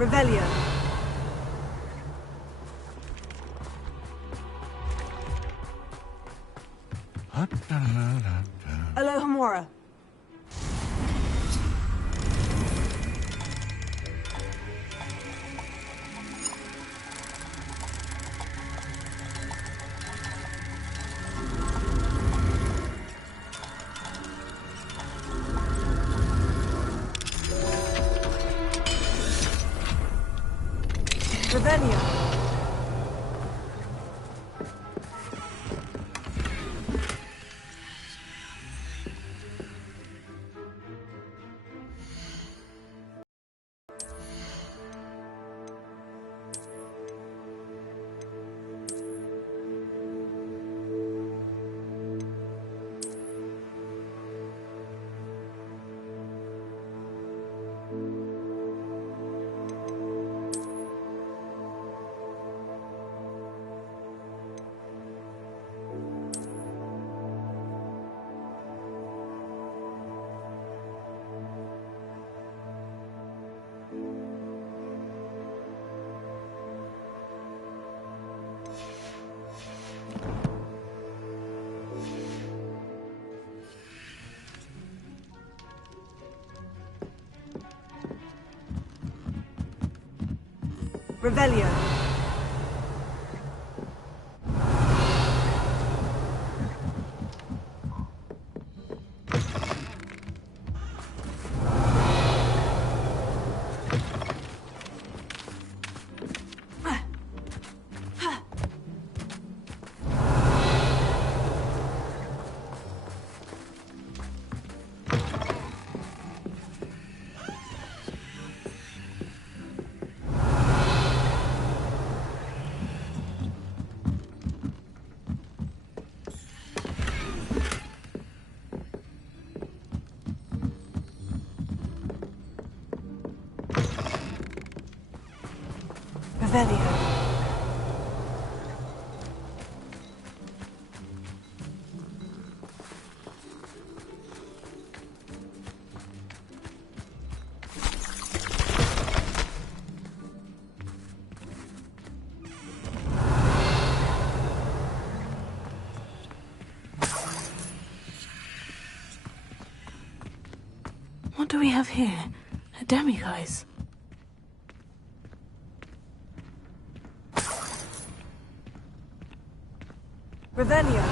Revelio. Alohomora. Revelio. Revelio. Revelio. What do we have here? A demiguise. Revelio.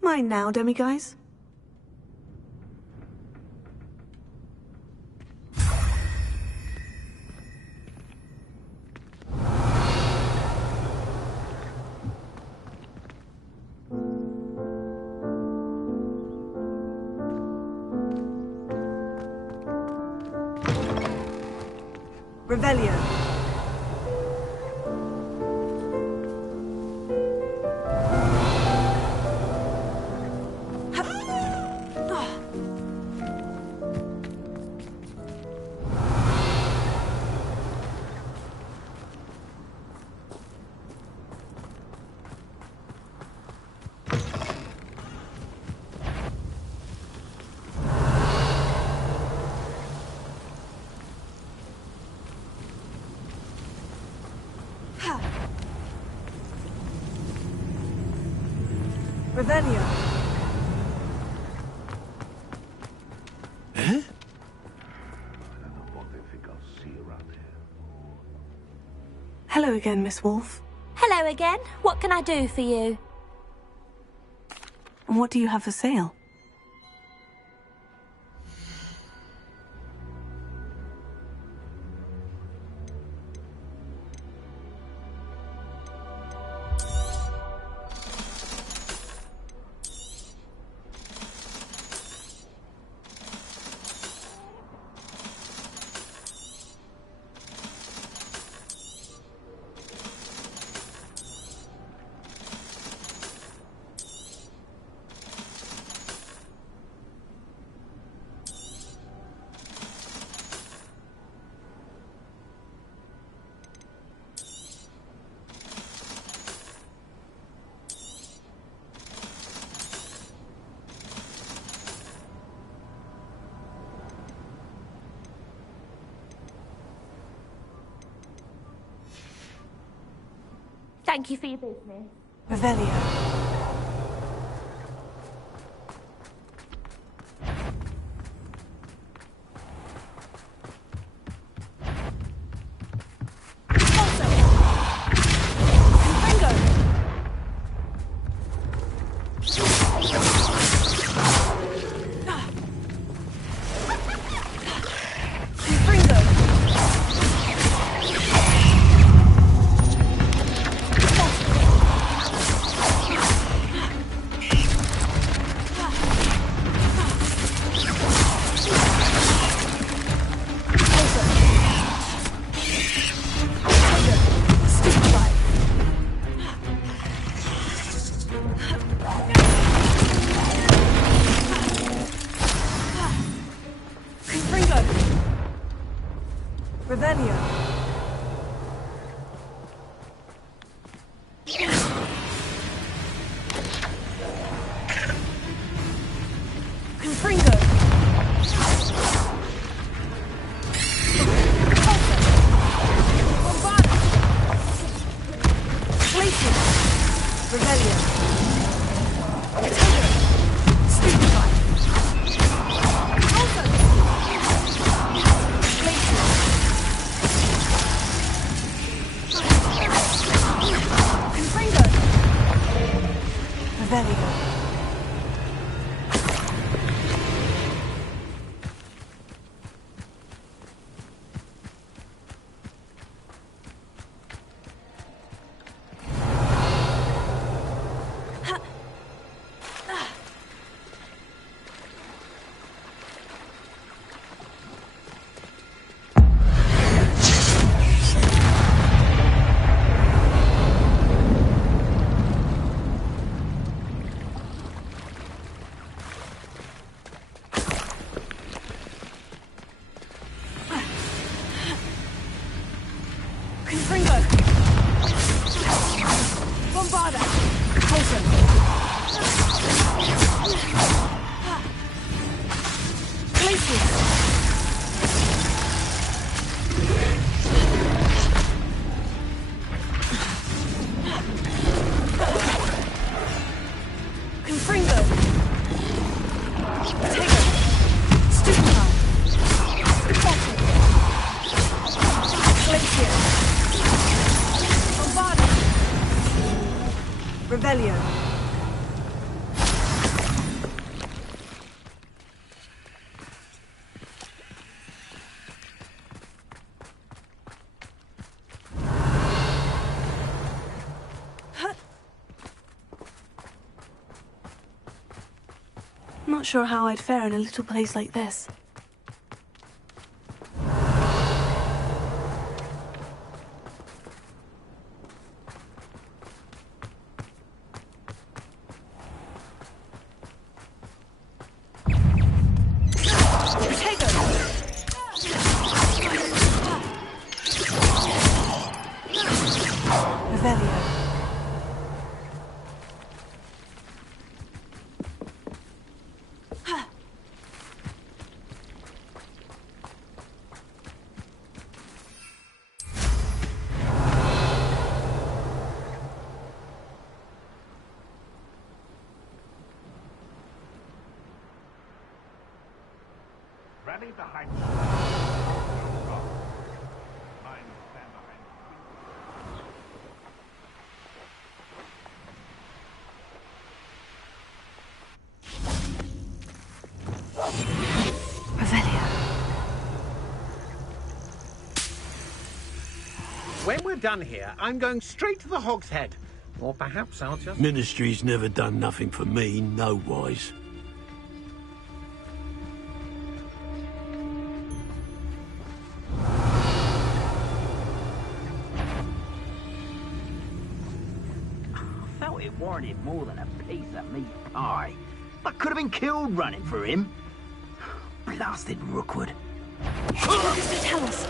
Mine now, demiguise. Revelio. Revelio. Eh? I don't know what they think I'll see around here. Hello again, Miss Wolf. Hello again. What can I do for you? And what do you have for sale? Thank you for your business. Revelio. Revelio. Confringo. Bombarda. Glacier. Revelio. Potato. Stupefy. Alto. Glacier. Confringo. Revelio. Confringo. Bombarda. Poison. Glacier. Confringo. Potato. Stupefy. Bottle. Glacier. Bombarda. Revelio. Not sure how I'd fare in a little place like this. Revelio. Rally behind. Stand behind. Revelio. When we're done here, I'm going straight to the Hog's Head. Or perhaps I'll just... Ministry's never done nothing for me, no wise. I felt it warranted more than a piece of meat pie. I could have been killed running for him. Blasted Rookwood. What does it tell us?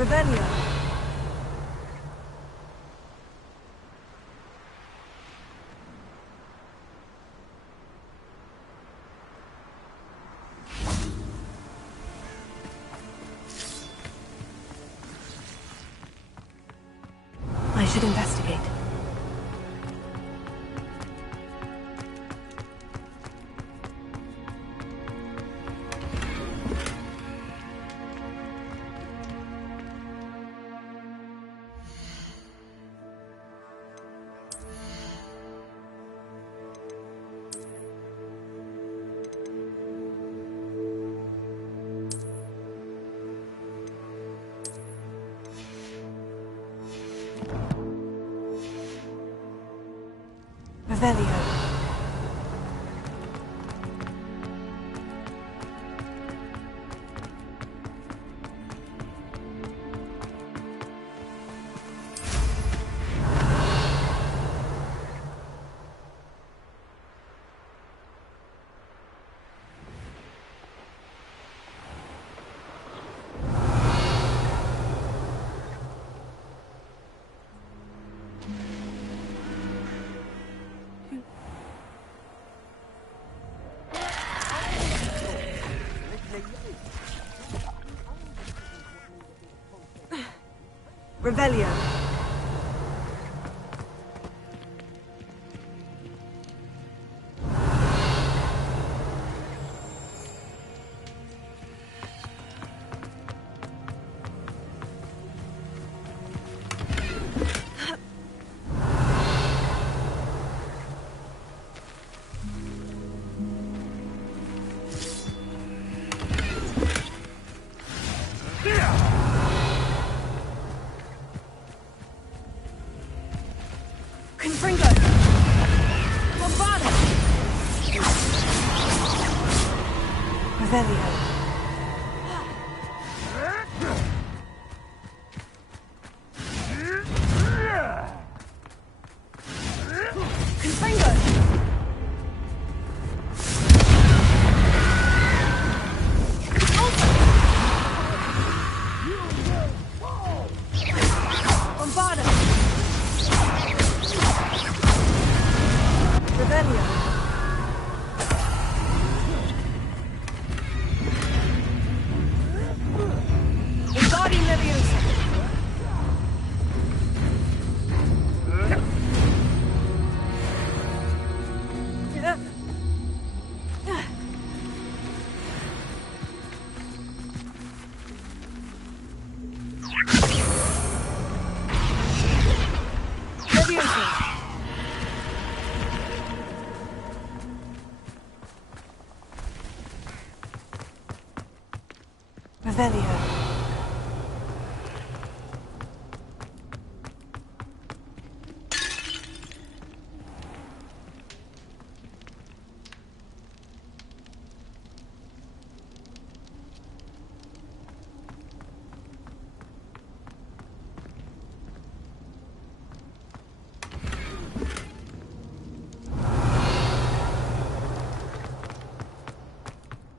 Revelio. I should investigate. Revelio. Revelio. Confringo! Bombarded! Revelio. Confringo! Bombarded! Revelio. Wingardium Leviosa. Leviosa. Revelio.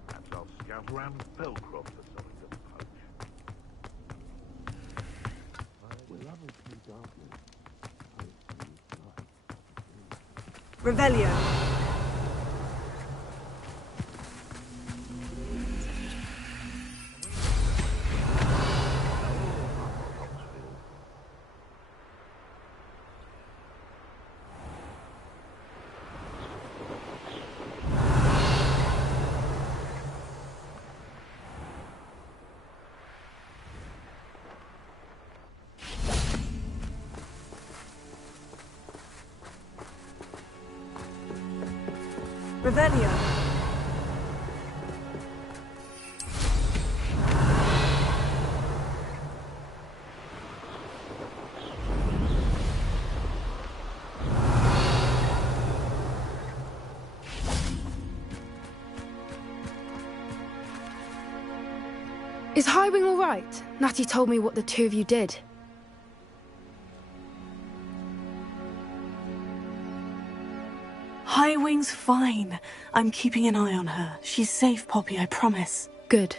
Perhaps I'll scout around Belcroft for something to poach. We'll have a few darkness. Revelio. Revelio. Is Highwing all right? Natty told me what the two of you did. Highwing's fine. I'm keeping an eye on her. She's safe, Poppy, I promise. Good.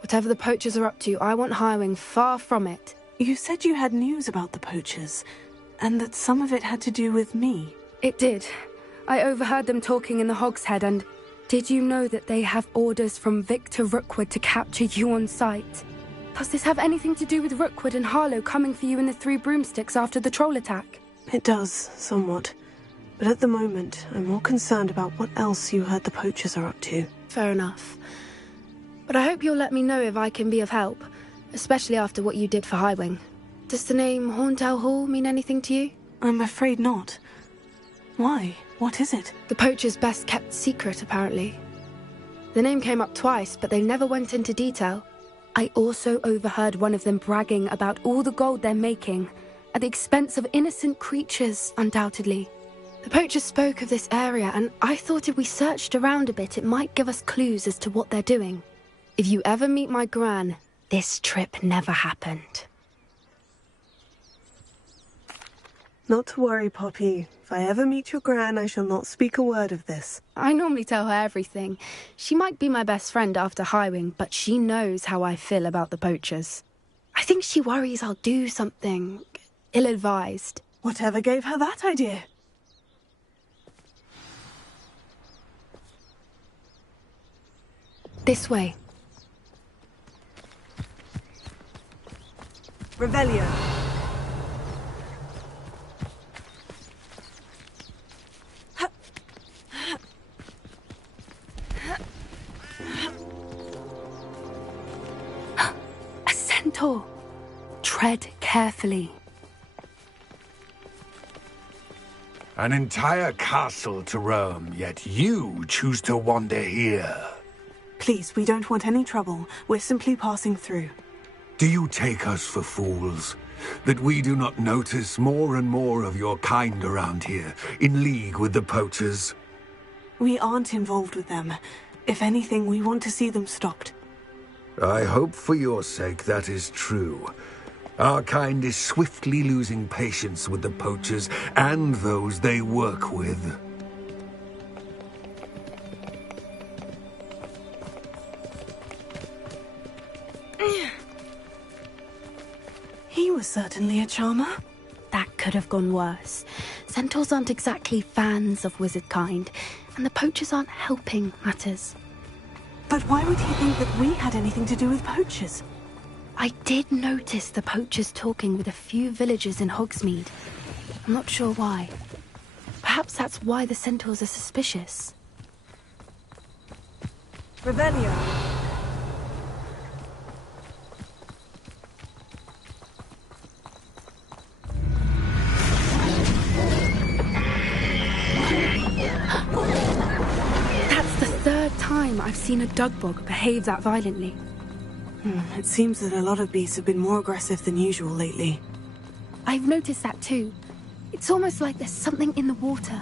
Whatever the poachers are up to, I want Highwing far from it. You said you had news about the poachers, and that some of it had to do with me. It did. I overheard them talking in the Hog's Head, and did you know that they have orders from Victor Rookwood to capture you on sight? Does this have anything to do with Rookwood and Harlow coming for you in the Three Broomsticks after the troll attack? It does, somewhat. But at the moment, I'm more concerned about what else you heard the poachers are up to. Fair enough. But I hope you'll let me know if I can be of help, especially after what you did for Highwing. Does the name Horntail Hall mean anything to you? I'm afraid not. Why? What is it? The poachers' best kept secret, apparently. The name came up twice, but they never went into detail. I also overheard one of them bragging about all the gold they're making, at the expense of innocent creatures, undoubtedly. The poachers spoke of this area, and I thought if we searched around a bit, it might give us clues as to what they're doing. If you ever meet my gran, this trip never happened. Not to worry, Poppy. If I ever meet your gran, I shall not speak a word of this. I normally tell her everything. She might be my best friend after Highwing, but she knows how I feel about the poachers. I think she worries I'll do something ill-advised. Whatever gave her that idea? This way. Revelio. A centaur. Tread carefully. An entire castle to roam, yet you choose to wander here. Please, we don't want any trouble. We're simply passing through. Do you take us for fools? That we do not notice more and more of your kind around here, in league with the poachers? We aren't involved with them. If anything, we want to see them stopped. I hope for your sake that is true. Our kind is swiftly losing patience with the poachers and those they work with. He was certainly a charmer. That could have gone worse. Centaurs aren't exactly fans of wizard kind, and the poachers aren't helping matters. But why would he think that we had anything to do with poachers? I did notice the poachers talking with a few villagers in Hogsmeade. I'm not sure why. Perhaps that's why the centaurs are suspicious. Revelio. That's the third time I've seen a dugbog behave that violently. It seems that a lot of beasts have been more aggressive than usual lately. I've noticed that too. It's almost like there's something in the water.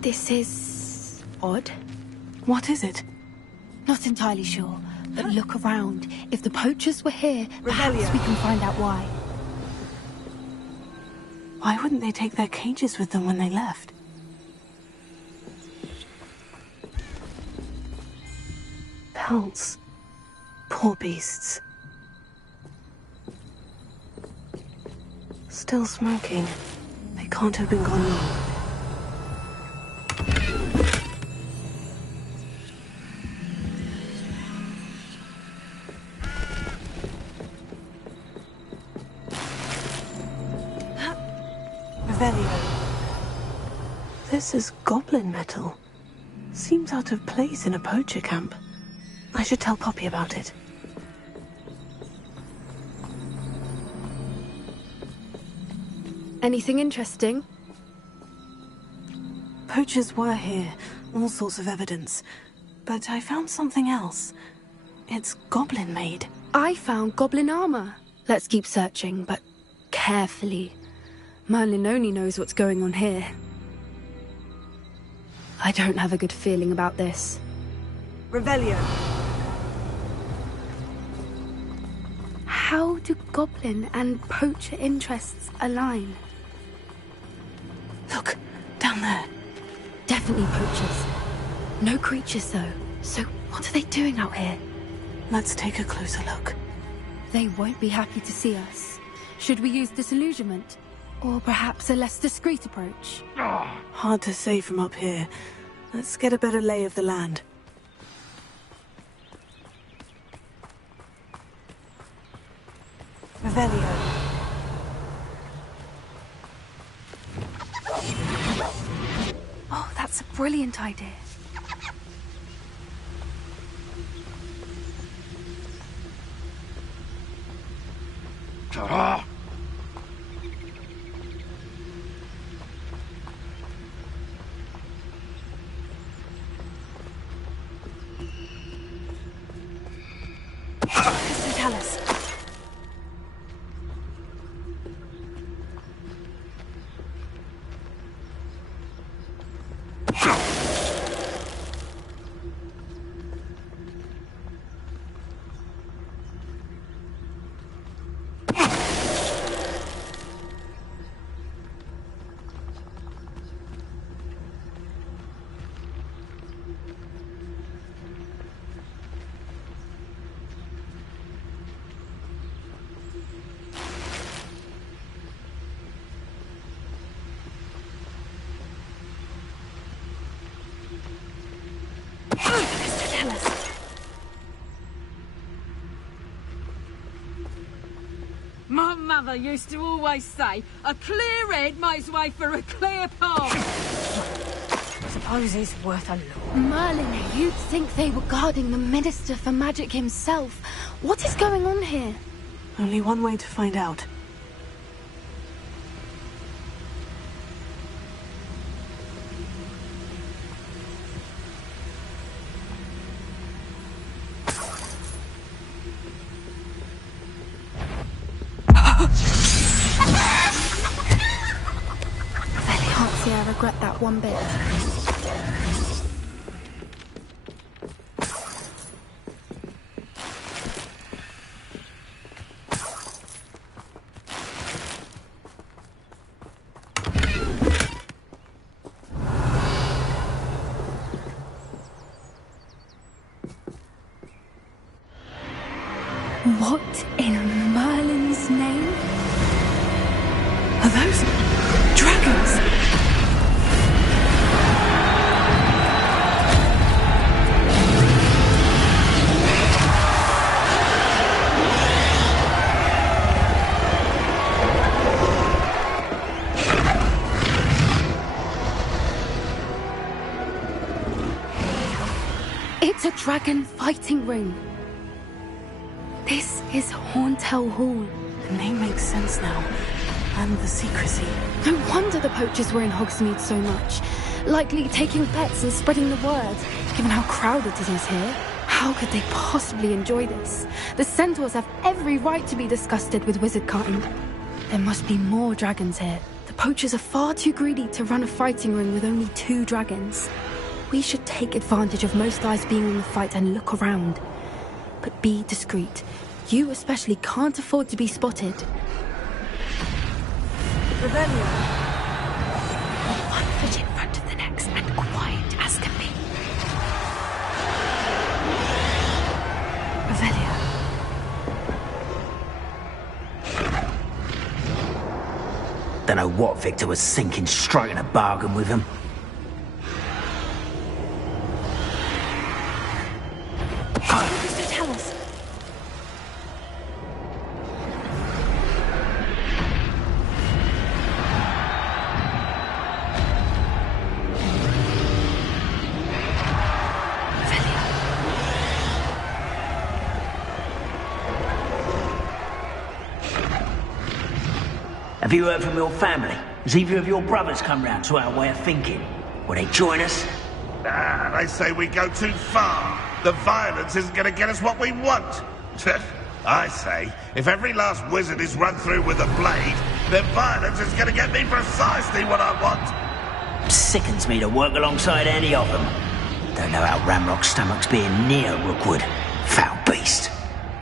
This is odd. What is it? Not entirely sure, but look around. If the poachers were here, perhaps Revelio. we can find out why. Why wouldn't they take their cages with them when they left? Pelts. Poor beasts. Still smoking. They can't have been gone long. Revelio. This is goblin metal. Seems out of place in a poacher camp. I should tell Poppy about it. Anything interesting? Poachers were here, all sorts of evidence. But I found something else. It's goblin-made. I found goblin armor. Let's keep searching, but carefully. Merlin only knows what's going on here. I don't have a good feeling about this. Revelio. How do goblin and poacher interests align? Look, down there. definitely poachers. No creatures, though. So what are they doing out here? Let's take a closer look. They won't be happy to see us. Should we use disillusionment? Or perhaps a less discreet approach? Hard to say from up here. Let's get a better lay of the land. Revelio. Oh, that's a brilliant idea. Mr. Talus. Mr. Talus. My mother used to always say, a clear head makes way for a clear path. I suppose he's worth a look. Merlin, you'd think they were guarding the Minister for Magic himself. What is going on here? Only one way to find out. I can't say I regret that one bit. What in Merlin's name? Are those dragons? It's a dragon fighting ring. This is Hauntel Hall. The name makes sense now. And the secrecy. No wonder the poachers were in Hogsmeade so much. Likely taking bets and spreading the word, given how crowded it is here. How could they possibly enjoy this? The centaurs have every right to be disgusted with wizard kind. There must be more dragons here. The poachers are far too greedy to run a fighting ring with only 2 dragons. We should take advantage of most eyes being on the fight and look around. But be discreet. You especially can't afford to be spotted. Revelio. One foot in front of the next and quiet as can be. Revelio. Don't know what Victor was thinking, striking a bargain with him. Mr. Talus. Have you heard from your family? Has either of your brothers come round to our way of thinking? Will they join us? They say we go too far. The violence isn't going to get us what we want. I say, if every last wizard is run through with a blade, then violence is going to get me precisely what I want. Sickens me to work alongside any of them. Don't know how Ramrock's stomach's being near Rookwood. Foul beast.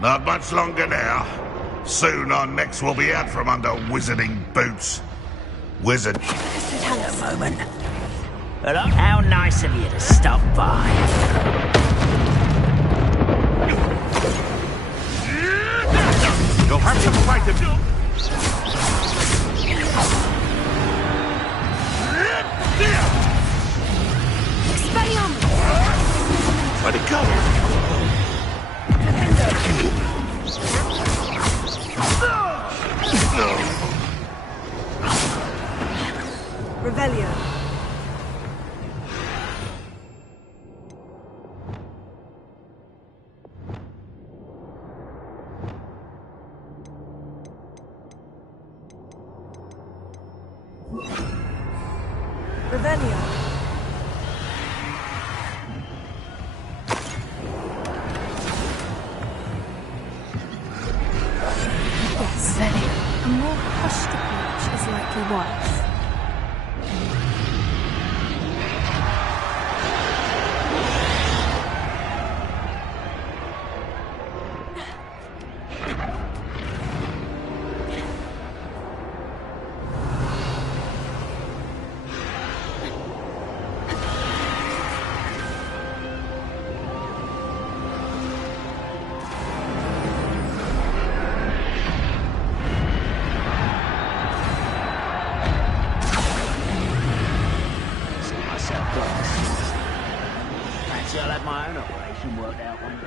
Not much longer now. Soon our necks will be out from under wizarding boots. Wizard. Mr. Talus. A moment. But how nice of you to stop by. You'll have to fight him. Let it go. Revelio. Revelio. Yes, a more hushed approach is likely wise.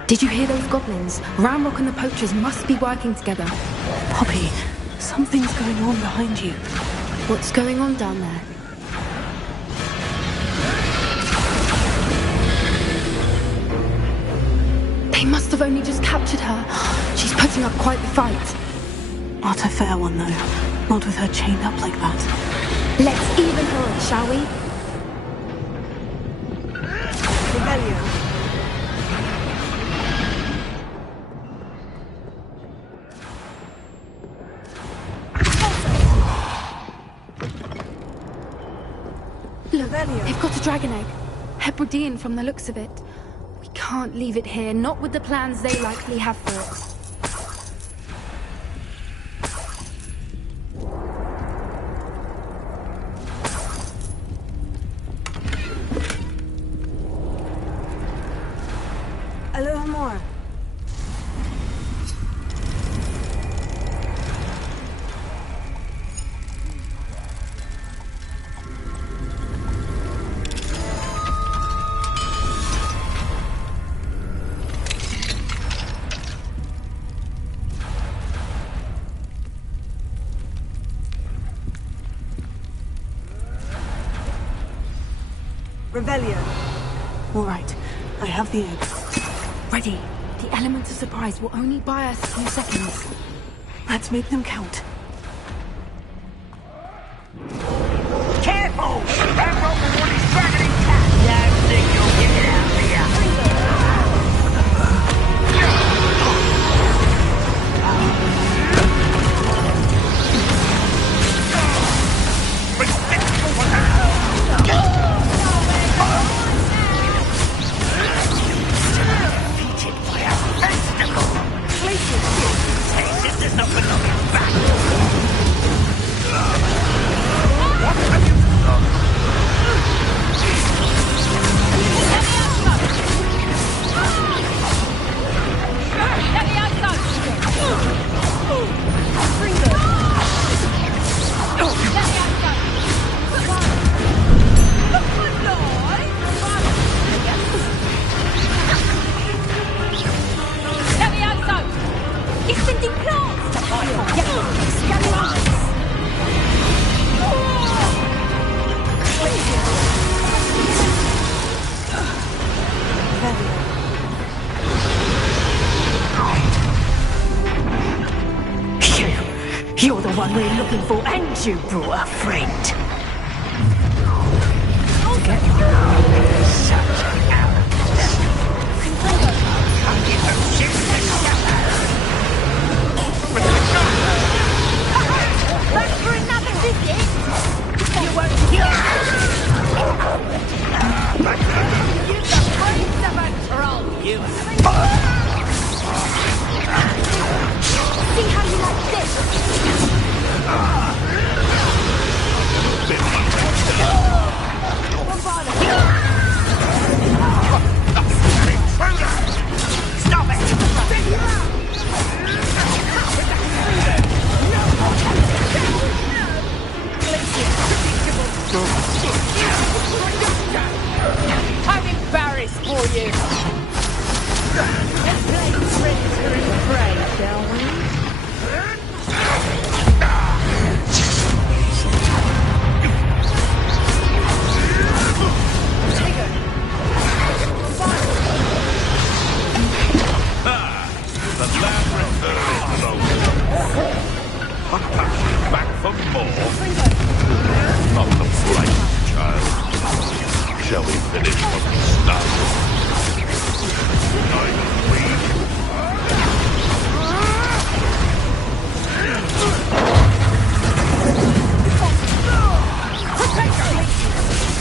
Did you hear those goblins? Ramrock and the poachers must be working together. Poppy, something's going on behind you. What's going on down there? They must have only just captured her. She's putting up quite the fight. Not a fair one, though. Not with her chained up like that. Let's even her, shall we? Revelio. Look, they've got a dragon egg. Hebridean from the looks of it. We can't leave it here, not with the plans they likely have for it. A little more. Revelio. All right, I have the egg. Ready. The element of surprise will only buy us a few seconds. Let's make them count. Careful! Ramrock will want his dragon intact! Don't think you'll get it out of here! There's no belonging back! What have you done? It's been deployed! You're the one we're looking for, and you brought a friend. Get such an outcast. Can't get her shit together. Back for another visit? You won't hear. You're the brains of a troll, you. See how you like this? you. Let's play Predator and Prey, shall we? The lab returns. Back for more. Not the bright child. Shall we finish what we started? I agree.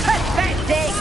Pathetic!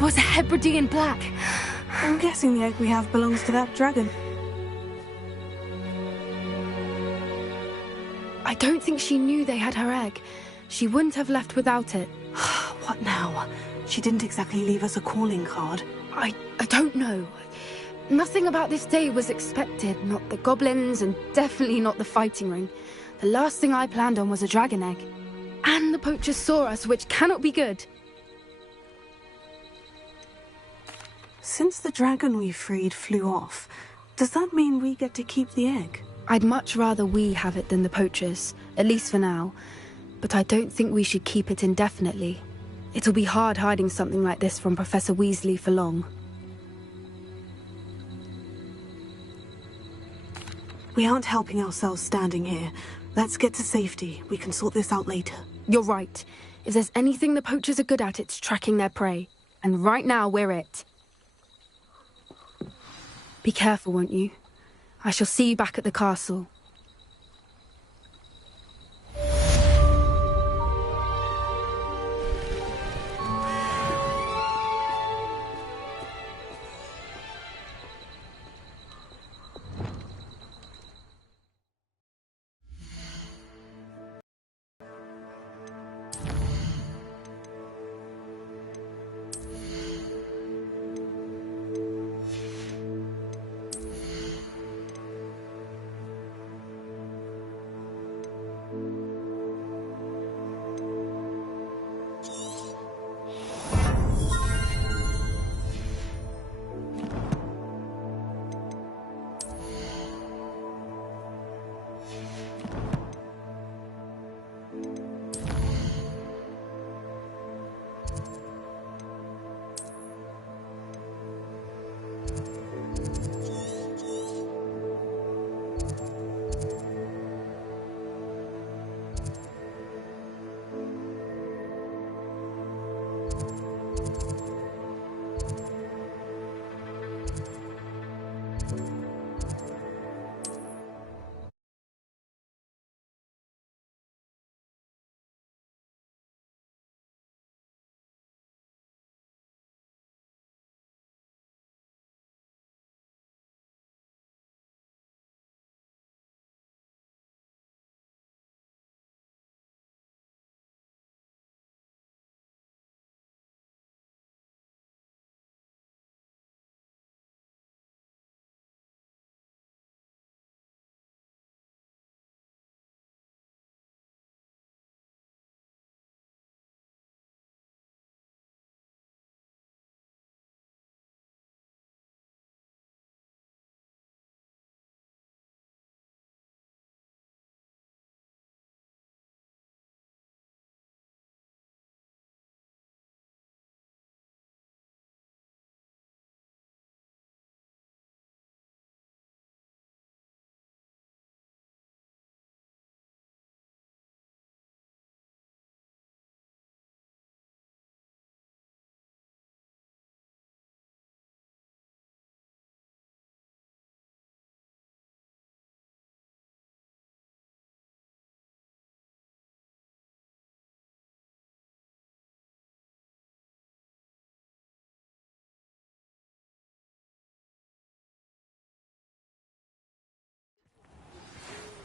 Was a Hebridean black. I'm guessing the egg we have belongs to that dragon. I don't think she knew they had her egg. She wouldn't have left without it. What now? She didn't exactly leave us a calling card. I don't know. Nothing about this day was expected. Not the goblins, and definitely not the fighting ring. The last thing I planned on was a dragon egg. And the poachers saw us, which cannot be good. Since the dragon we freed flew off, does that mean we get to keep the egg? I'd much rather we have it than the poachers, at least for now. But I don't think we should keep it indefinitely. It'll be hard hiding something like this from Professor Weasley for long. We aren't helping ourselves standing here. Let's get to safety. We can sort this out later. You're right. If there's anything the poachers are good at, it's tracking their prey. And right now, we're it. Be careful, won't you? I shall see you back at the castle.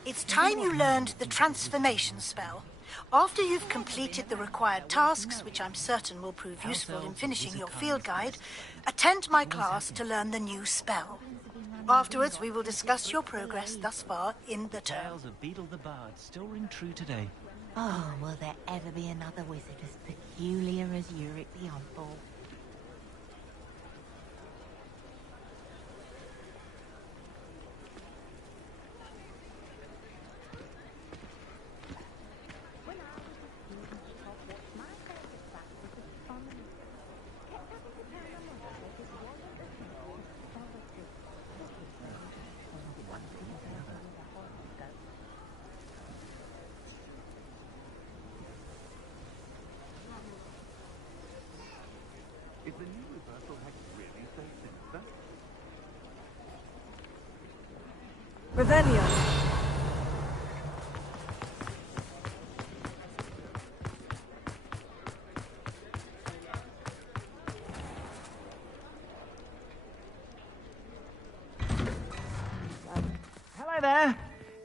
It's time you learned the transformation spell. After you've completed the required tasks, which I'm certain will prove useful in finishing your field guide, attend my class to learn the new spell. Afterwards, we will discuss your progress thus far in the term. Tales of Beetle the Bard still ring true today. Oh, will there ever be another wizard as peculiar as Uric the Oddball? If the new reversal hex really so sinister? Revelio. Hello there.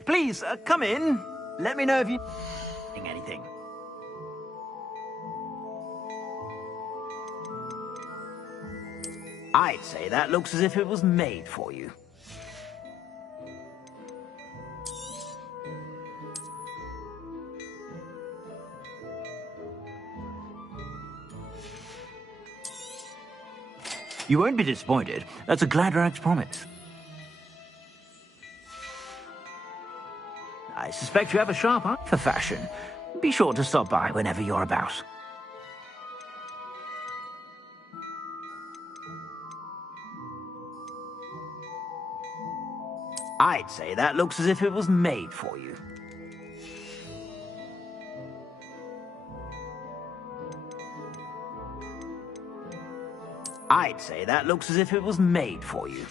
Please, come in. Let me know if you... anything. I'd say that looks as if it was made for you. You won't be disappointed. That's a Gladrag's promise. I suspect you have a sharp eye for fashion. Be sure to stop by whenever you're about. I'd say that looks as if it was made for you. I'd say that looks as if it was made for you.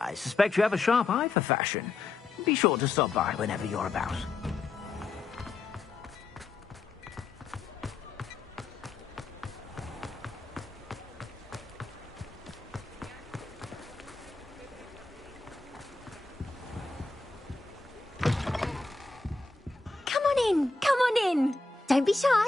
I suspect you have a sharp eye for fashion. Be sure to stop by whenever you're about. Come on in, come on in. Don't be shy.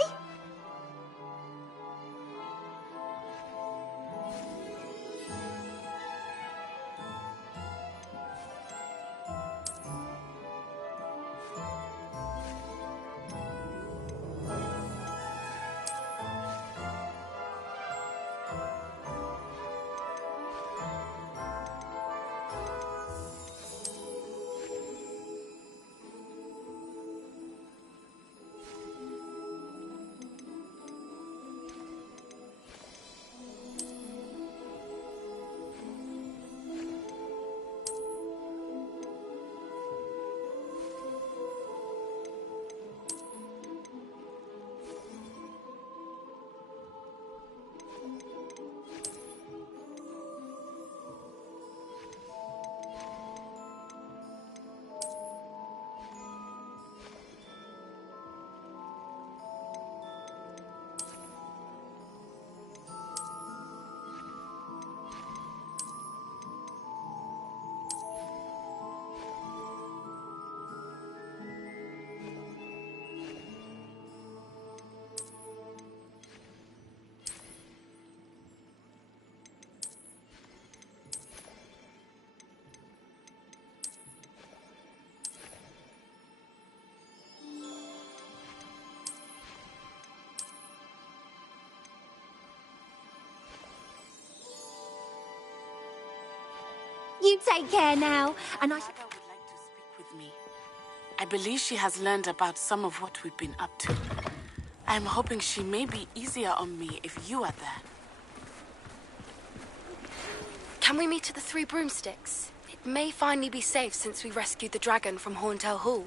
You take care now, and I... Mother would like to speak with me. I believe she has learned about some of what we've been up to. I'm hoping she may be easier on me if you are there. Can we meet at the Three Broomsticks? It may finally be safe since we rescued the dragon from Horntail Hall.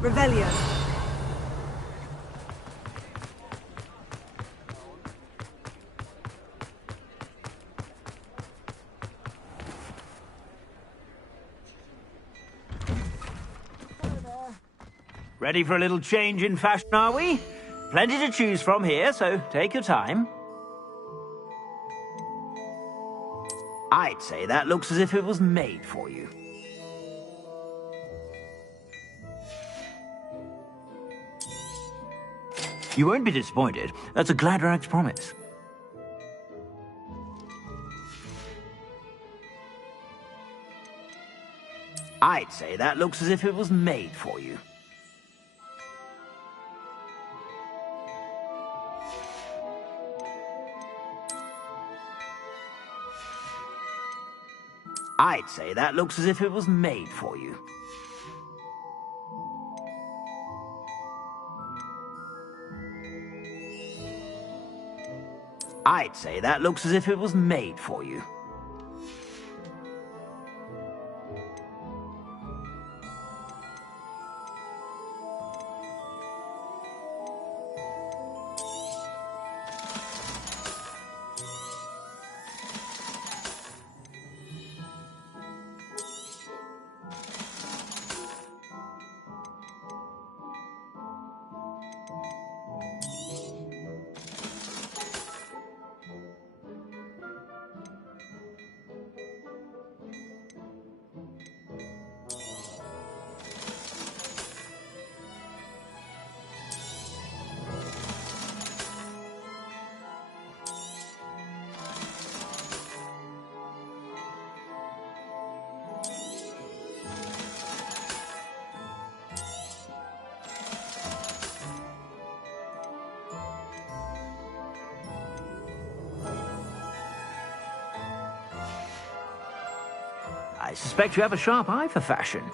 Revelio. Ready for a little change in fashion, are we? Plenty to choose from here, so take your time. I'd say that looks as if it was made for you. You won't be disappointed. That's a Gladrax promise. I'd say that looks as if it was made for you. I'd say that looks as if it was made for you. I'd say that looks as if it was made for you. I suspect you have a sharp eye for fashion.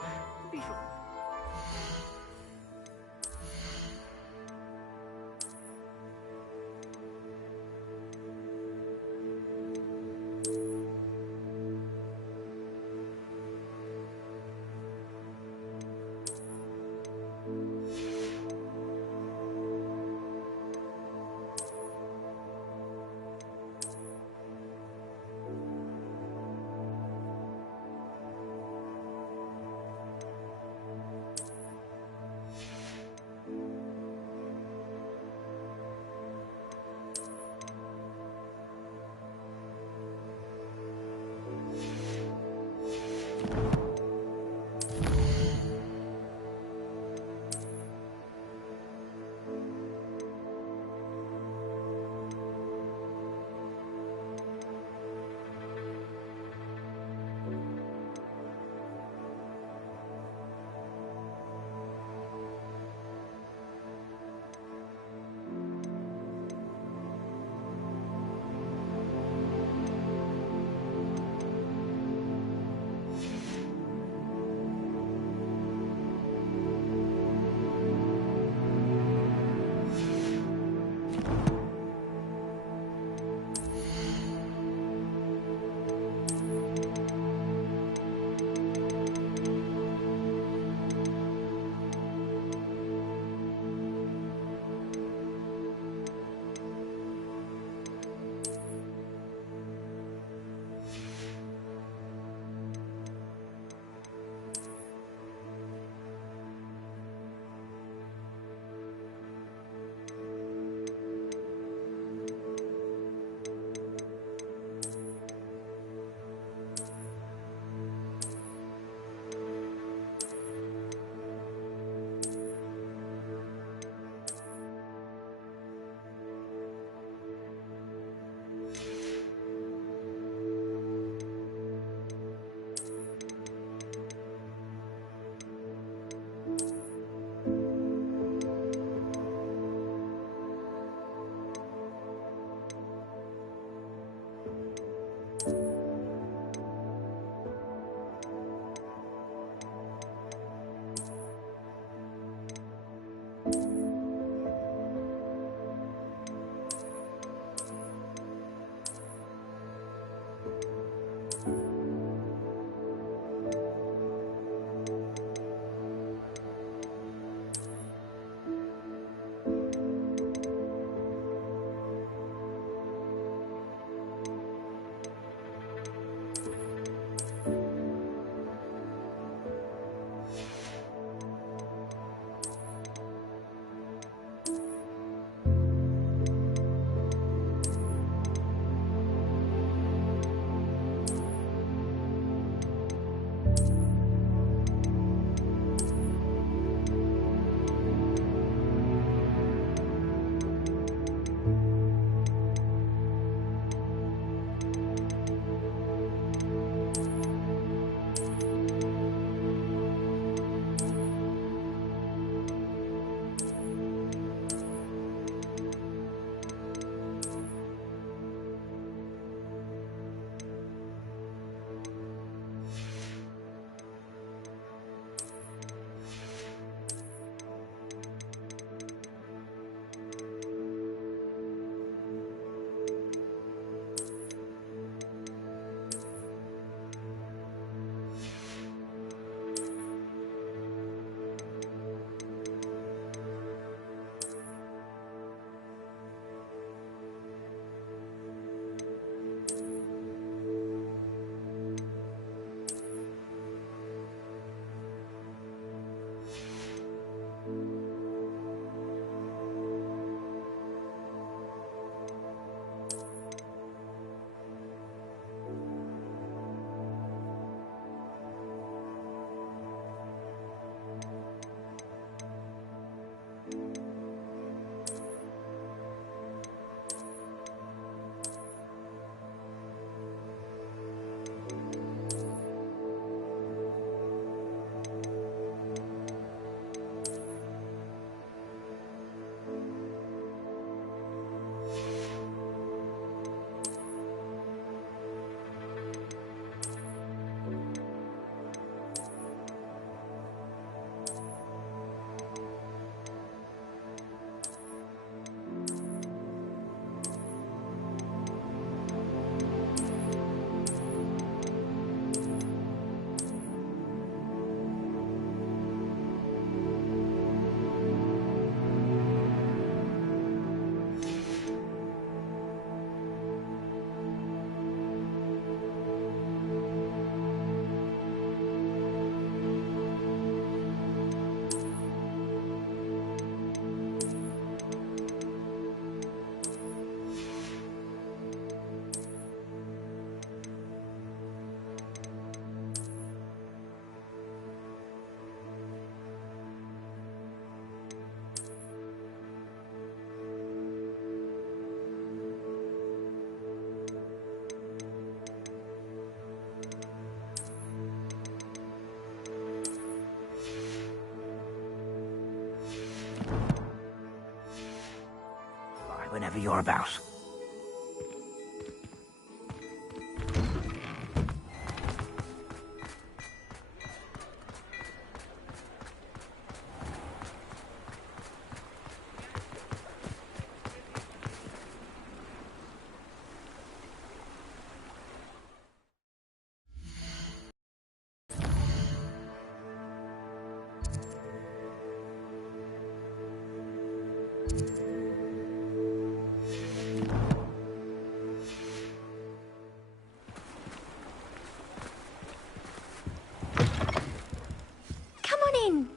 whatever you're about.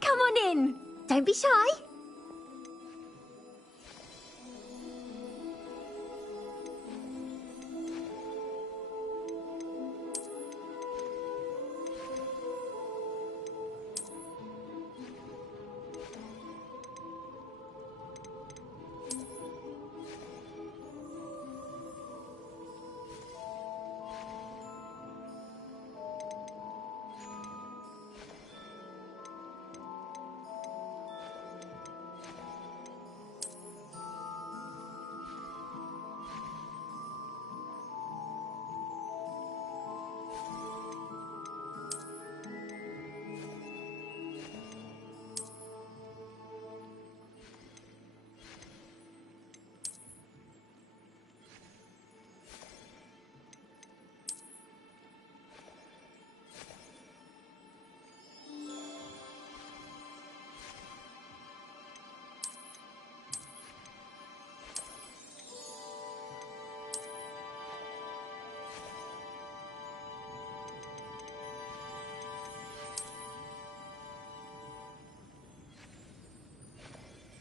Come on in. Don't be shy.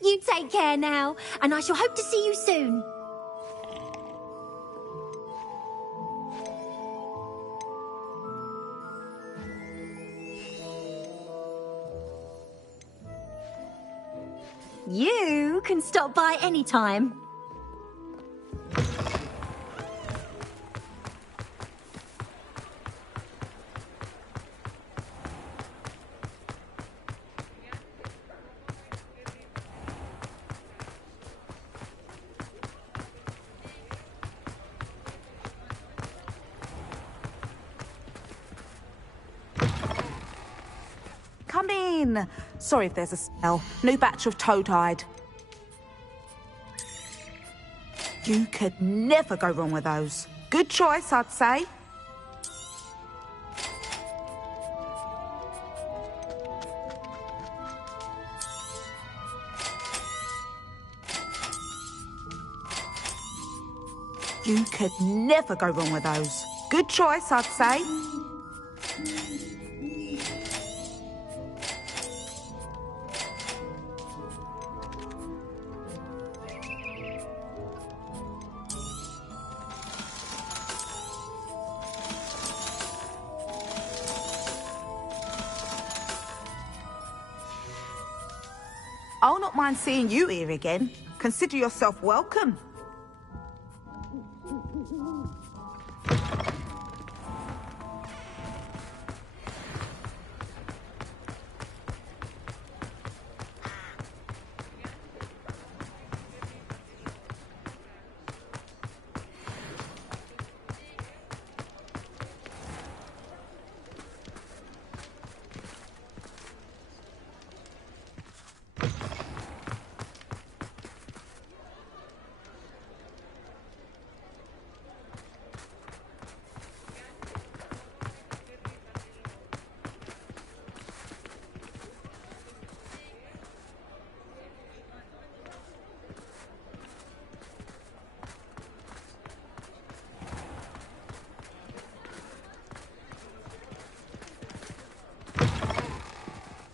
You take care now, and I shall hope to see you soon. You can stop by any time. Come in. Sorry if there's a smell. New batch of toad-hide. You could never go wrong with those. Good choice, I'd say. You could never go wrong with those. Good choice, I'd say. I'll not mind seeing you here again. Consider yourself welcome.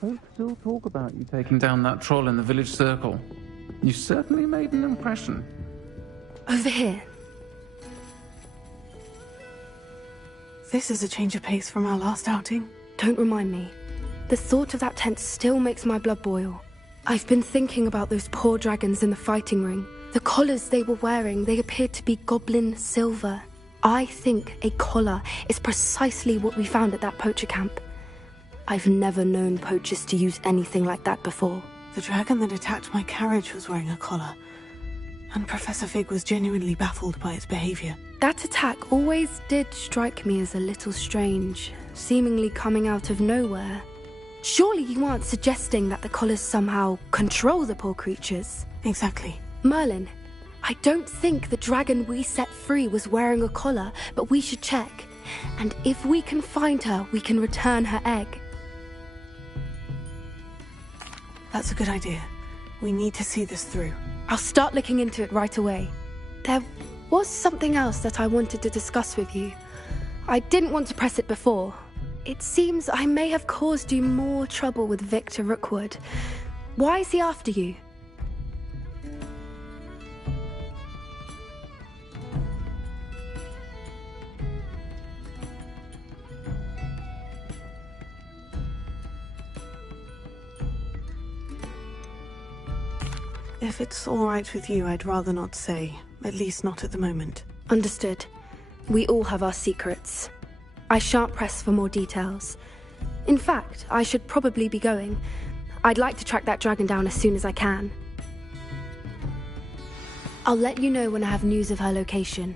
Folks still talk about you taking down that troll in the village circle. You certainly made an impression. Over here. This is a change of pace from our last outing. Don't remind me. The thought of that tent still makes my blood boil. I've been thinking about those poor dragons in the fighting ring. The collars they were wearing, they appeared to be goblin silver. I think a collar is precisely what we found at that poacher camp. I've never known poachers to use anything like that before. The dragon that attacked my carriage was wearing a collar. And Professor Fig was genuinely baffled by its behavior. That attack always did strike me as a little strange, seemingly coming out of nowhere. Surely you aren't suggesting that the collars somehow control the poor creatures? Exactly. Merlin, I don't think the dragon we set free was wearing a collar, but we should check. And if we can find her, we can return her egg. That's a good idea. We need to see this through. I'll start looking into it right away. There was something else that I wanted to discuss with you. I didn't want to press it before. It seems I may have caused you more trouble with Victor Rookwood. Why is he after you? If it's all right with you, I'd rather not say. At least not at the moment. Understood. We all have our secrets. I shan't press for more details. In fact, I should probably be going. I'd like to track that dragon down as soon as I can. I'll let you know when I have news of her location.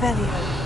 Revelio.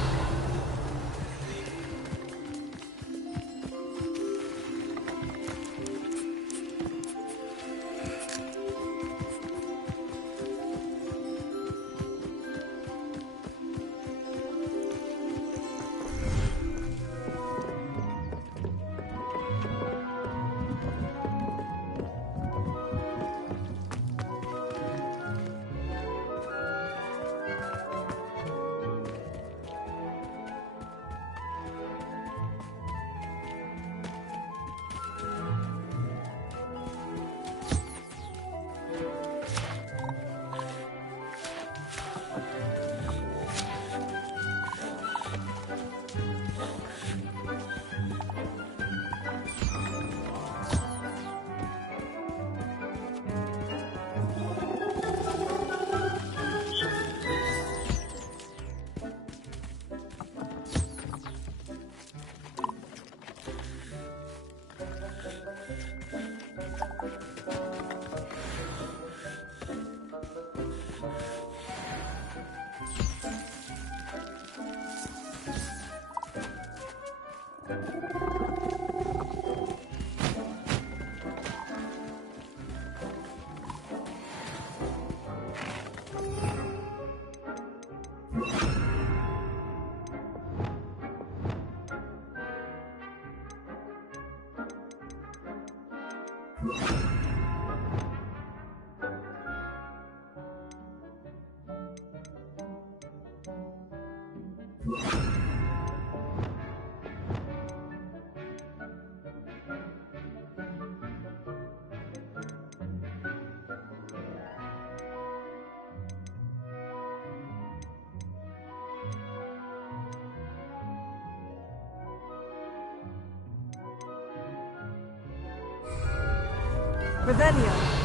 Revelio.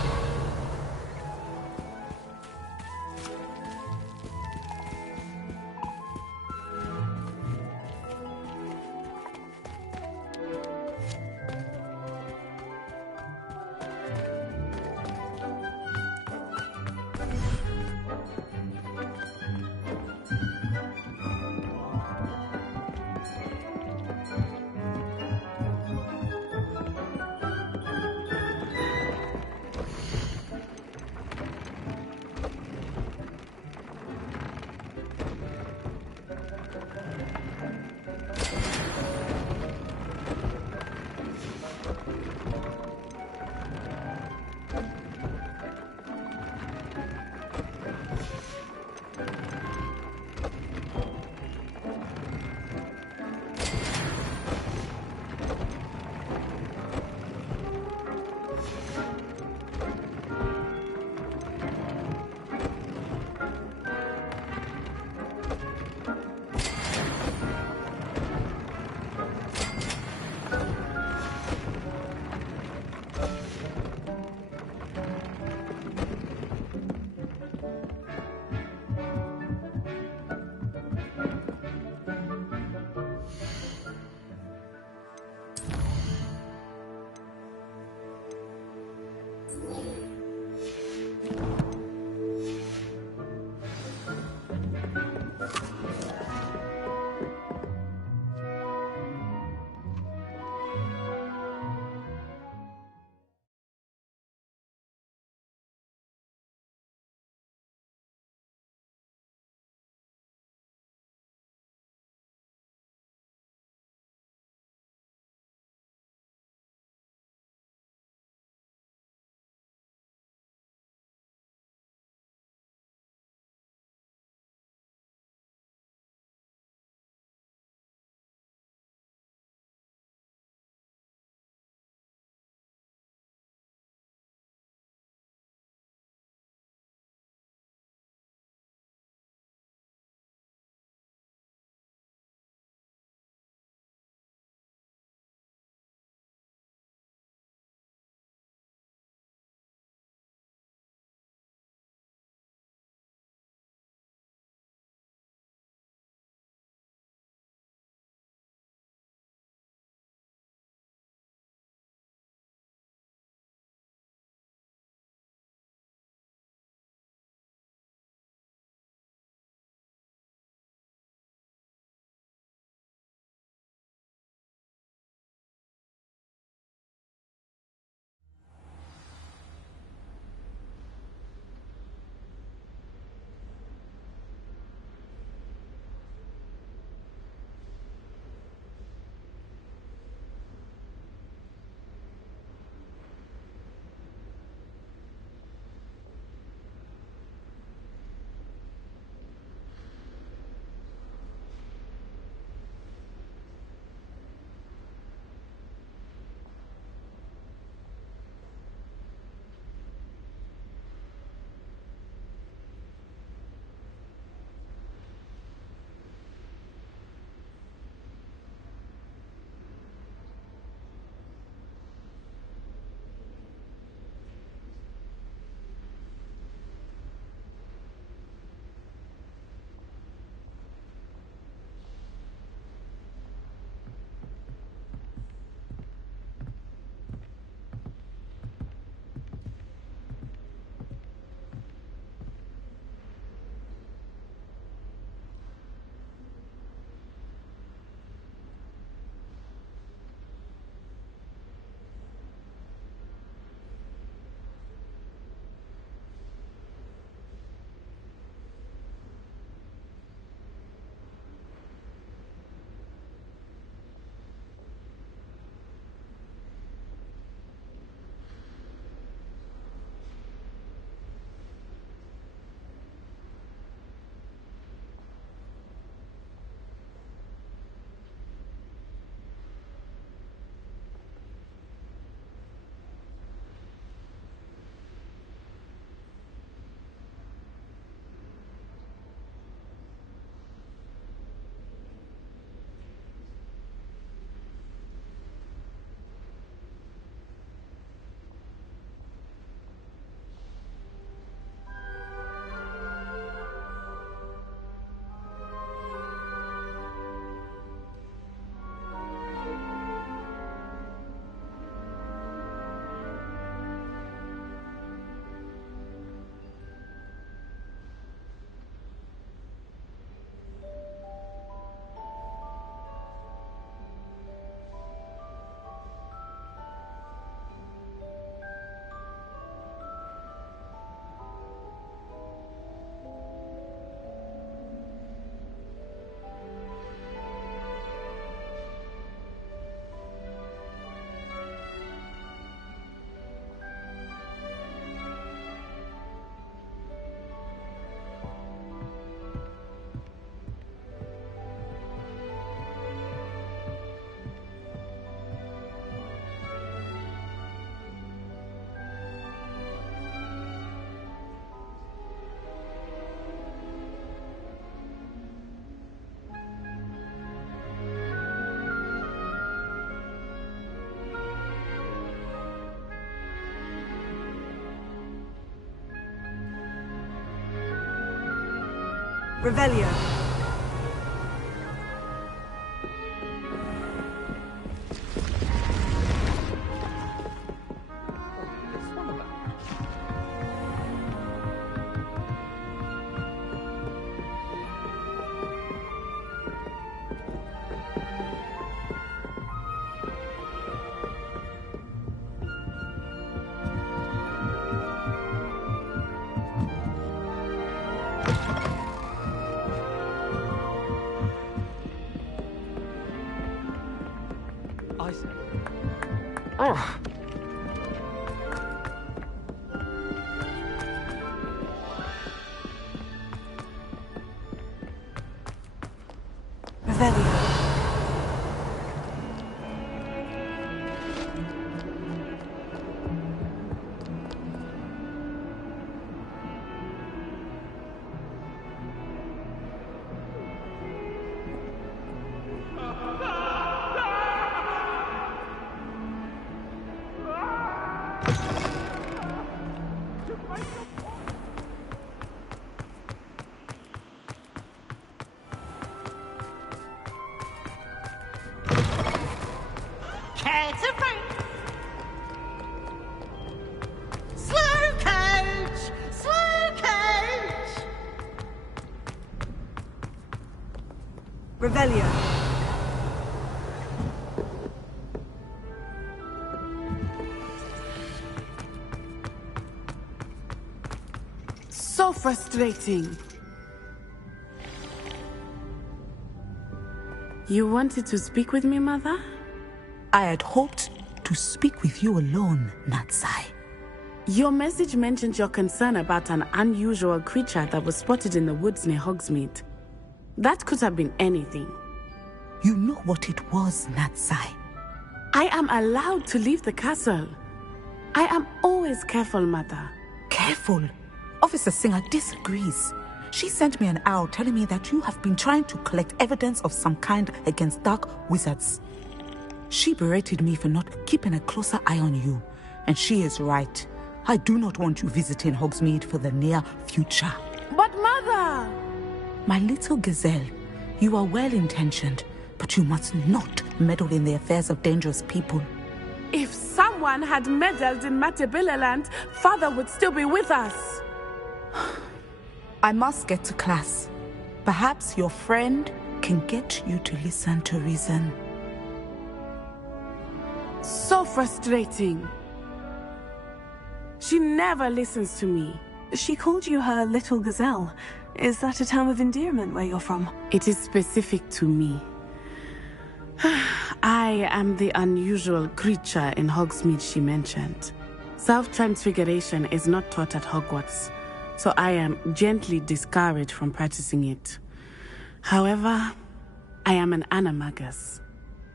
Revelio. I say. Oh. Revelio. Revelio. So frustrating. You wanted to speak with me, Mother? I had hoped to speak with you alone, Natsai. Your message mentioned your concern about an unusual creature that was spotted in the woods near Hogsmeade. That could have been anything. You know what it was, Natsai. I am allowed to leave the castle. I am always careful, Mother. Careful? Officer Singer disagrees. She sent me an owl telling me that you have been trying to collect evidence of some kind against dark wizards. She berated me for not keeping a closer eye on you, and she is right. I do not want you visiting Hogsmeade for the near future. But Mother! My little gazelle, you are well-intentioned, but you must not meddle in the affairs of dangerous people. If someone had meddled in Matabeleland, Father would still be with us. I must get to class. Perhaps your friend can get you to listen to reason. So frustrating. She never listens to me. She called you her little gazelle. Is that a term of endearment where you're from? It is specific to me. I am the unusual creature in Hogsmeade she mentioned. Self-transfiguration is not taught at Hogwarts, so I am gently discouraged from practicing it. However, I am an animagus,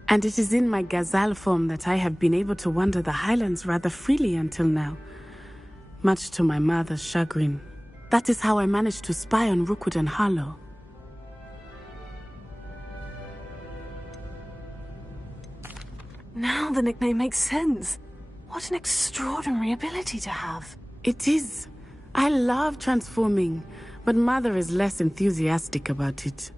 and it is in my gazelle form that I have been able to wander the Highlands rather freely until now, much to my mother's chagrin. That is how I managed to spy on Rookwood and Harlow. Now the nickname makes sense. What an extraordinary ability to have. It is. I love transforming, but Mother is less enthusiastic about it.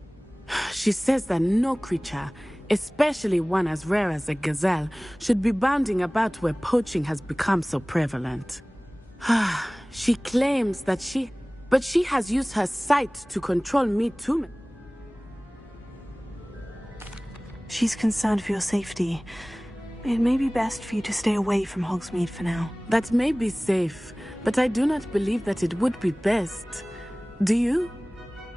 She says that no creature, especially one as rare as a gazelle, should be bounding about where poaching has become so prevalent. She claims that she has used her sight to control me too. She's concerned for your safety. It may be best for you to stay away from Hogsmeade for now. That may be safe, but I do not believe that it would be best. Do you?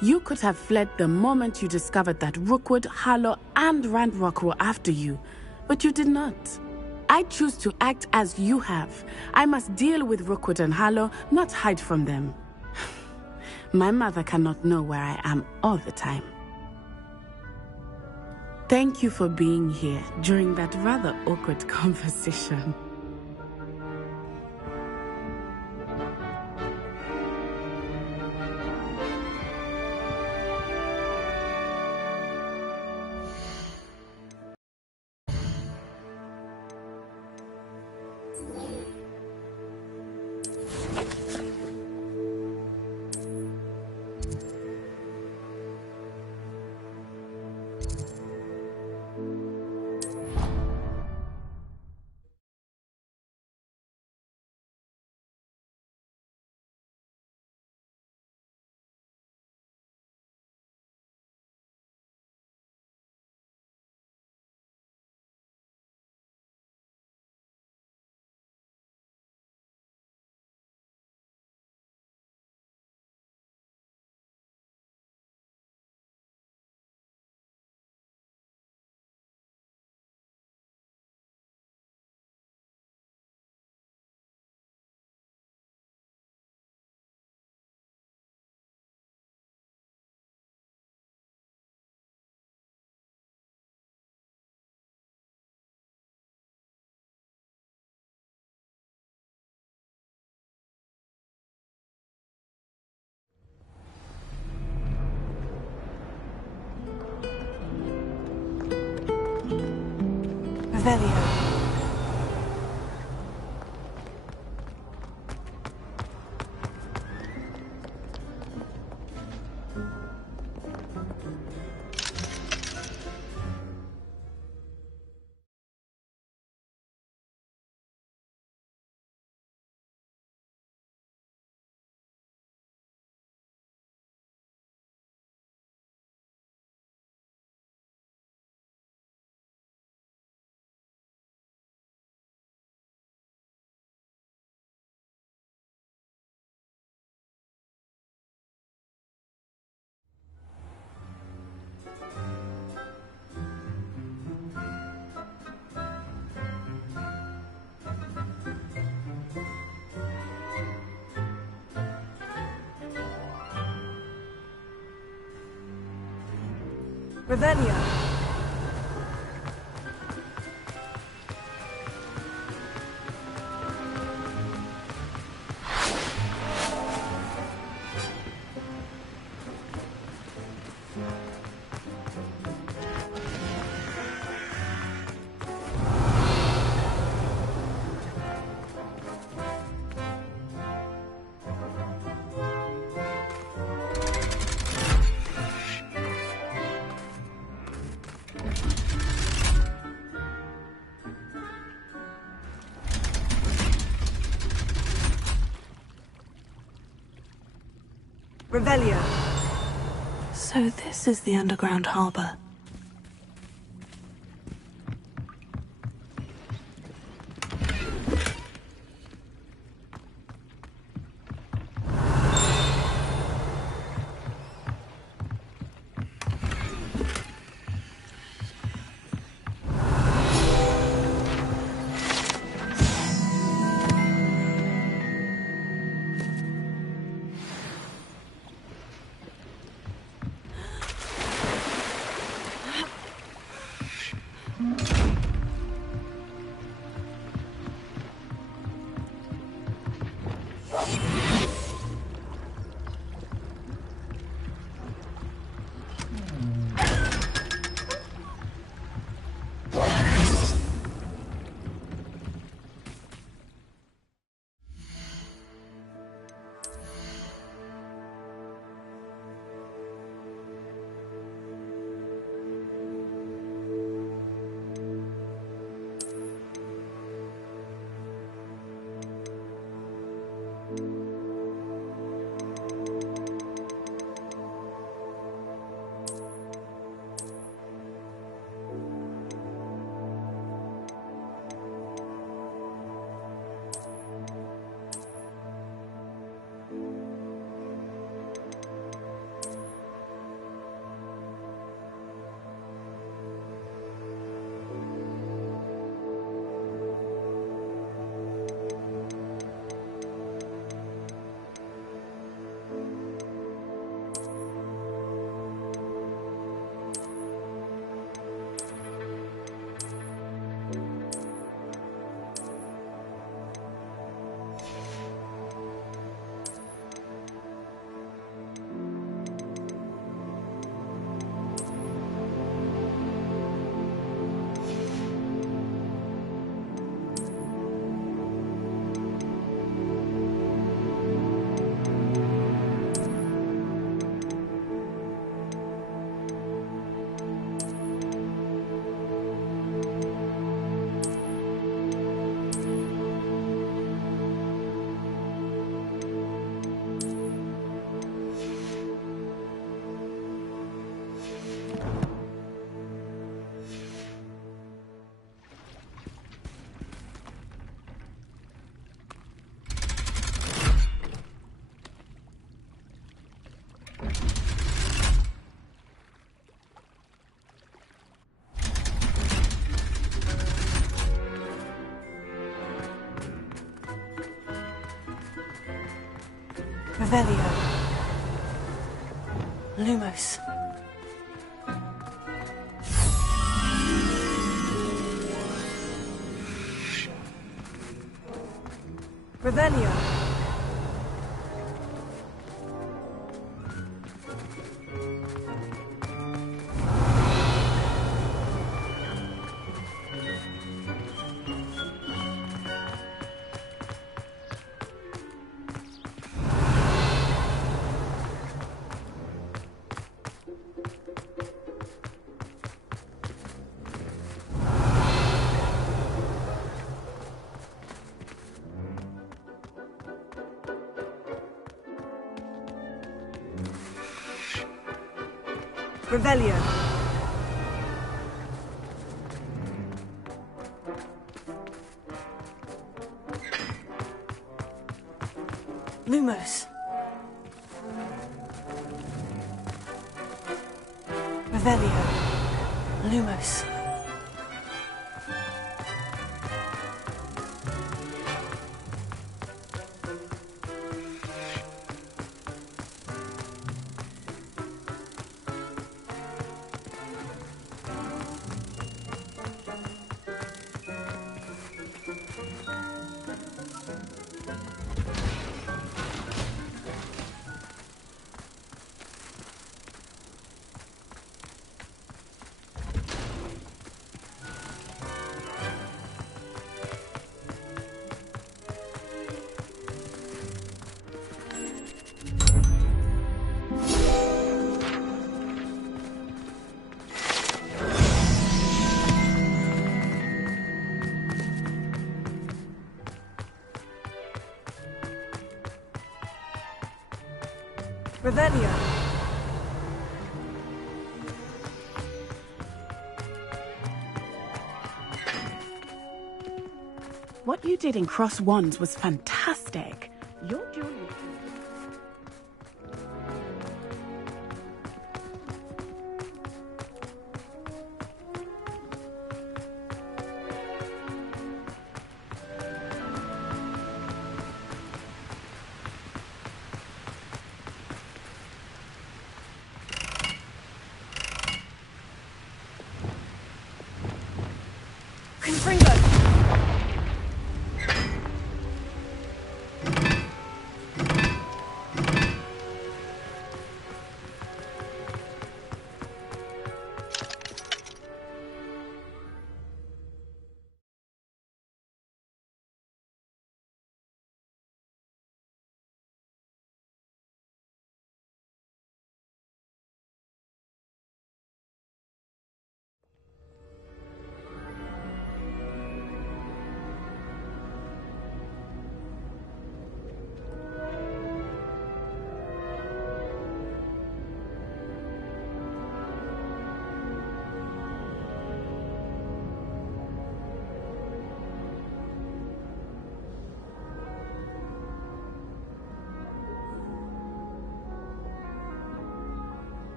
You could have fled the moment you discovered that Rookwood, Harlow, and Ranrock were after you, but you did not. I choose to act as you have. I must deal with Rookwood and Harlow, not hide from them. My mother cannot know where I am all the time. Thank you for being here during that rather awkward conversation. Revelio. Revelio. Revelio. So this is the underground harbor. Revelio. Lumos. Revelio. Revelio. Lumos. Revelio. Lumos. Revelio. What you did in Cross Wands was fantastic. You're doing it.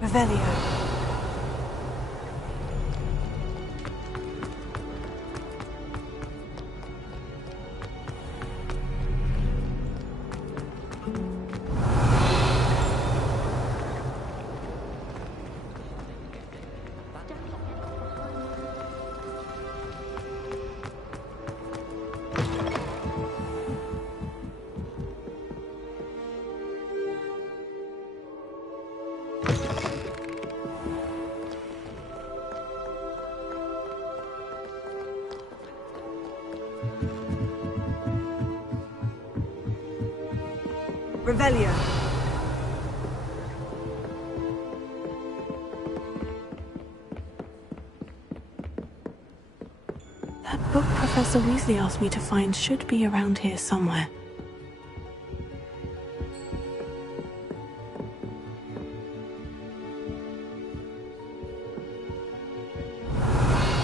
Revelio. Revelio. That book Professor Weasley asked me to find should be around here somewhere.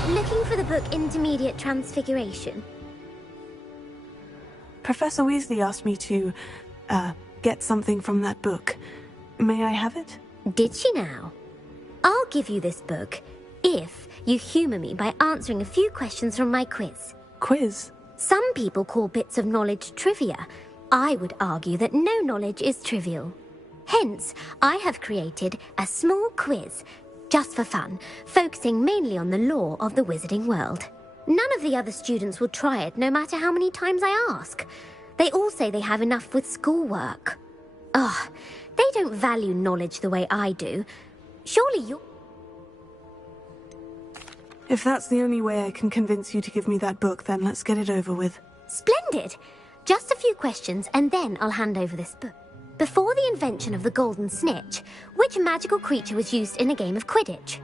Looking for the book Intermediate Transfiguration? Professor Weasley asked me to, get something from that book. May I have it? Did she now? I'll give you this book if you humour me by answering a few questions from my quiz. Quiz? Some people call bits of knowledge trivia. I would argue that no knowledge is trivial. Hence, I have created a small quiz, just for fun, focusing mainly on the lore of the wizarding world. None of the other students will try it, no matter how many times I ask. They all say they have enough with schoolwork. Ugh, they don't value knowledge the way I do. Surely you're... If that's the only way I can convince you to give me that book, then let's get it over with. Splendid! Just a few questions, and then I'll hand over this book. Before the invention of the golden snitch, which magical creature was used in a game of Quidditch?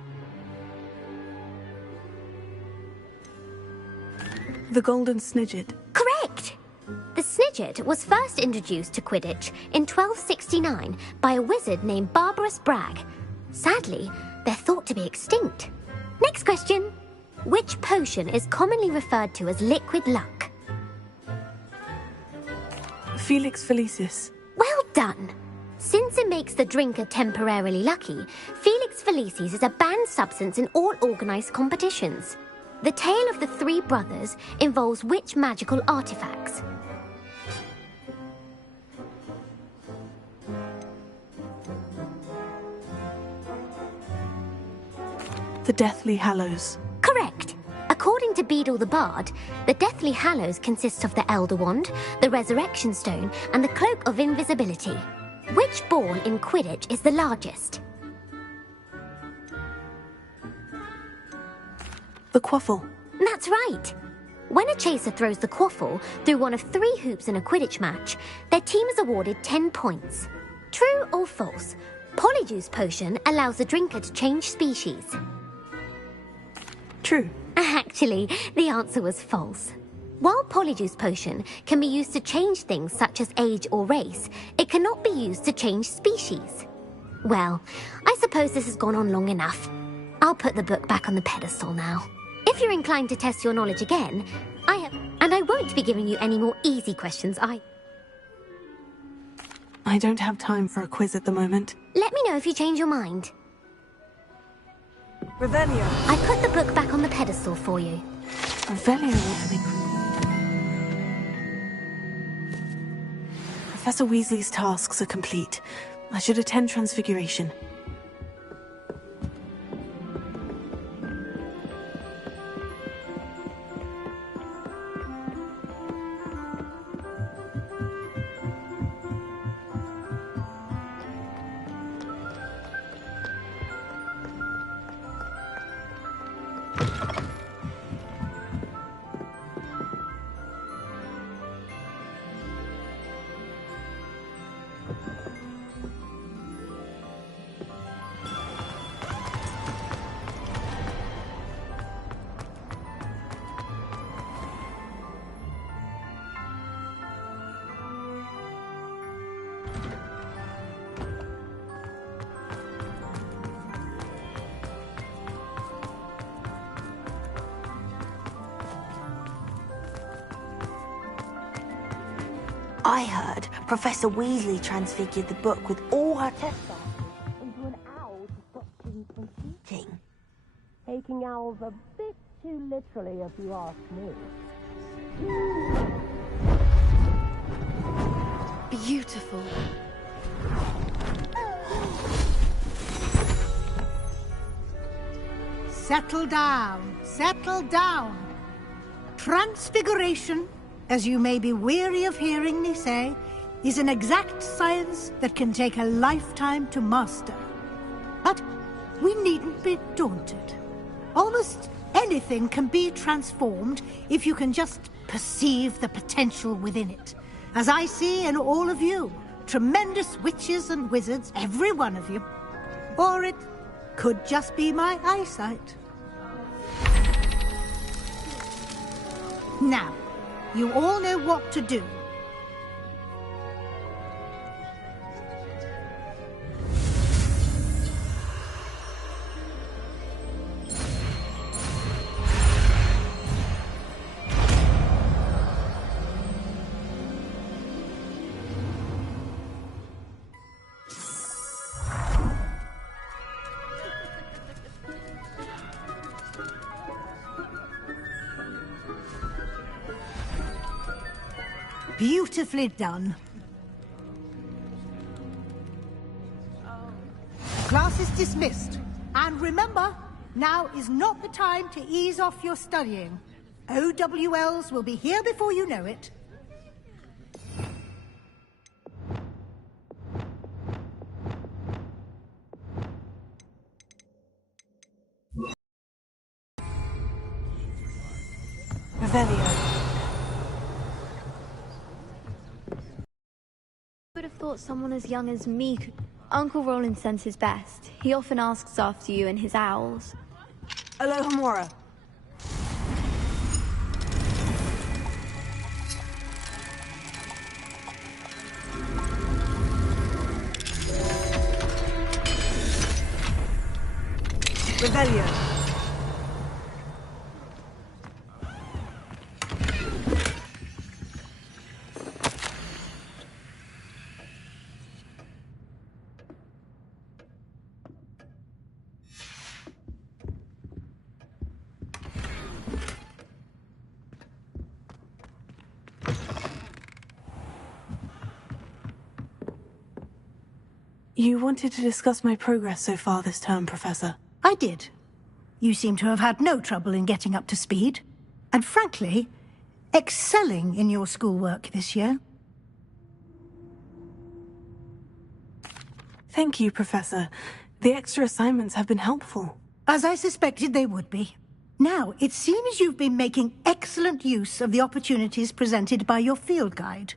The golden snidget. Correct! The snidget was first introduced to Quidditch in 1269 by a wizard named Barbarous Bragg. Sadly, they're thought to be extinct. Next question. Which potion is commonly referred to as liquid luck? Felix Felicis. Well done! Since it makes the drinker temporarily lucky, Felix Felicis is a banned substance in all organised competitions. The tale of the three brothers involves which magical artifacts? The Deathly Hallows. Correct! According to Beadle the Bard, the Deathly Hallows consists of the Elder Wand, the Resurrection Stone, and the Cloak of Invisibility. Which ball in Quidditch is the largest? The Quaffle. That's right! When a chaser throws the quaffle through one of 3 hoops in a Quidditch match, their team is awarded 10 points. True or false? Polyjuice Potion allows the drinker to change species. True. Actually, the answer was false. While Polyjuice Potion can be used to change things such as age or race, it cannot be used to change species. Well, I suppose this has gone on long enough. I'll put the book back on the pedestal now. If you're inclined to test your knowledge again, and I won't be giving you any more easy questions. I don't have time for a quiz at the moment. Let me know if you change your mind. Revelio. I put the book back on the pedestal for you. Revelio ought to be... Professor Weasley's tasks are complete. I should attend Transfiguration. I heard Professor Weasley transfigured the book with all her test answers into an owl to stop students from cheating. Taking owls a bit too literally, if you ask me. Beautiful. Settle down, settle down. Transfiguration, as you may be weary of hearing me say, is an exact science that can take a lifetime to master. But we needn't be daunted. Almost anything can be transformed if you can just perceive the potential within it. As I see in all of you, tremendous witches and wizards, every one of you. Or it could just be my eyesight. Now, you all know what to do. Beautifully done. Class is dismissed. And remember, now is not the time to ease off your studying. OWLs will be here before you know it. Revelio. Would have thought someone as young as me could... Uncle Roland sends his best. He often asks after you and his owls. Alohomora. Revelio. You wanted to discuss my progress so far this term, Professor. I did. You seem to have had no trouble in getting up to speed. And frankly, excelling in your schoolwork this year. Thank you, Professor. The extra assignments have been helpful. As I suspected they would be. Now, it seems you've been making excellent use of the opportunities presented by your field guide.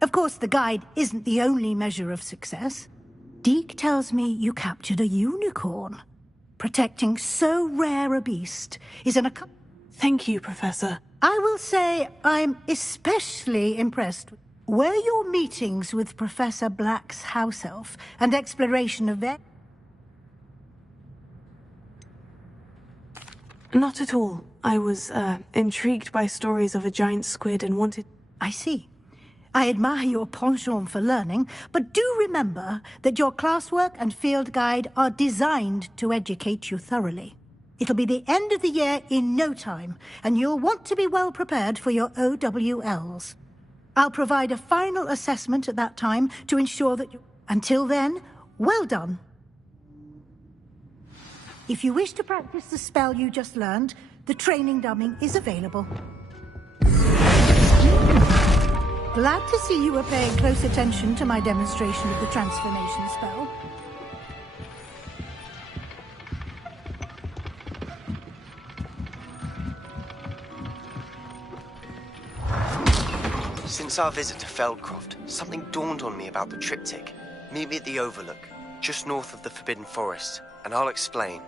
Of course, the guide isn't the only measure of success. Deke tells me you captured a unicorn. Protecting so rare a beast is an accomplishment. Thank you, Professor. I will say I'm especially impressed. Were your meetings with Professor Black's house elf and exploration of their... Not at all. I was, intrigued by stories of a giant squid and wanted... I see. I admire your penchant for learning, but do remember that your classwork and field guide are designed to educate you thoroughly. It'll be the end of the year in no time, and you'll want to be well prepared for your OWLs. I'll provide a final assessment at that time to ensure that you... Until then, well done. If you wish to practice the spell you just learned, the training dummy is available. Glad to see you were paying close attention to my demonstration of the transformation spell. Since our visit to Feldcroft, something dawned on me about the triptych. Meet me at the Overlook, just north of the Forbidden Forest, and I'll explain.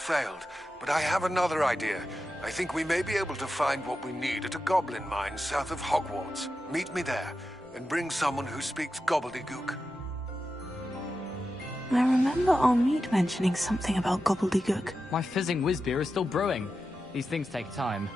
Failed, but I have another idea. I think we may be able to find what we need at a goblin mine south of Hogwarts. Meet me there, and bring someone who speaks gobbledygook. I remember our meet mentioning something about gobbledygook. My fizzing whiz beer is still brewing. These things take time.